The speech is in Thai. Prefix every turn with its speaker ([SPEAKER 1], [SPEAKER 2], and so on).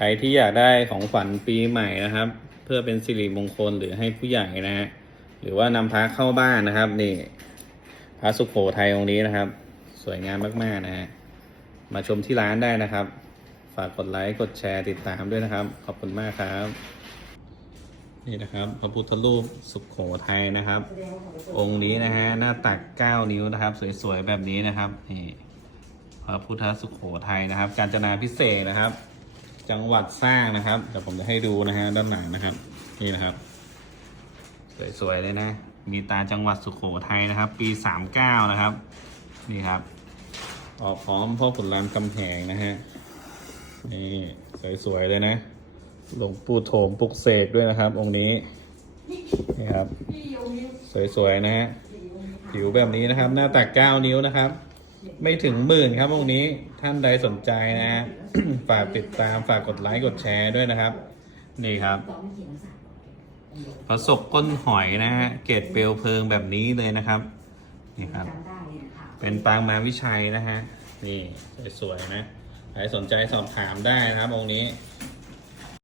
[SPEAKER 1] ครที่อยากได้ของขวัญปีใหม่นะครับ เพื่อเป็นสิริมงคลหรือให้ผู้ใหญ่นะฮะหรือว่านำพระเข้าบ้านนะครับนี่พระสุโขทัยองค์นี้นะครับ สวยงามมากๆนะฮะมาชมที่ร้านได้นะครับ ฝากกดไลค์กดแชร์ติดตามด้วยนะครับ ขอบคุณมากครับ นี่นะครับพระพุทธรูปสุขโขทัยนะครับ องค์นี้นะฮะหน้าตัก 9 นิ้วนะครับ สวยๆแบบนี้นะครับนี่พระพุทธสุขโขทัยนะครับ การจนาพิเศษนะครับ จังหวัดสร้างนะครับเดี๋ยวผมจะให้ดูนะฮะด้านหลังนะครับ นี่นะครับ สวยๆเลยนะ มีตาจังหวัดสุขโขทัยนะครับ ปี 39 นะครับ นี่ครับ ออกพร้อมพ่อขุนรามคำแหงนะฮะนี่สวยๆเลยนะหลวงปู่โถมปลุกเสกด้วยนะครับ องค์นี้นี่ครับ สวยๆนะฮะผิวแบบนี้นะครับ หน้าตัก 9 นิ้วนะครับ ไม่ถึงหมื่นครับองค์นี้ท่านใดสนใจนะฮะ ฝากติดตามฝากกดไลค์กดแชร์ด้วยนะครับ นี่ครับประสบก้นหอยนะฮะเกรดเปลวเพลิงแบบนี้เลยนะครับนี่ครับ เป็นปางมาวิชัยนะฮะนี่สวยๆนะใครสนใจสอบถามได้นะครับองค์นี้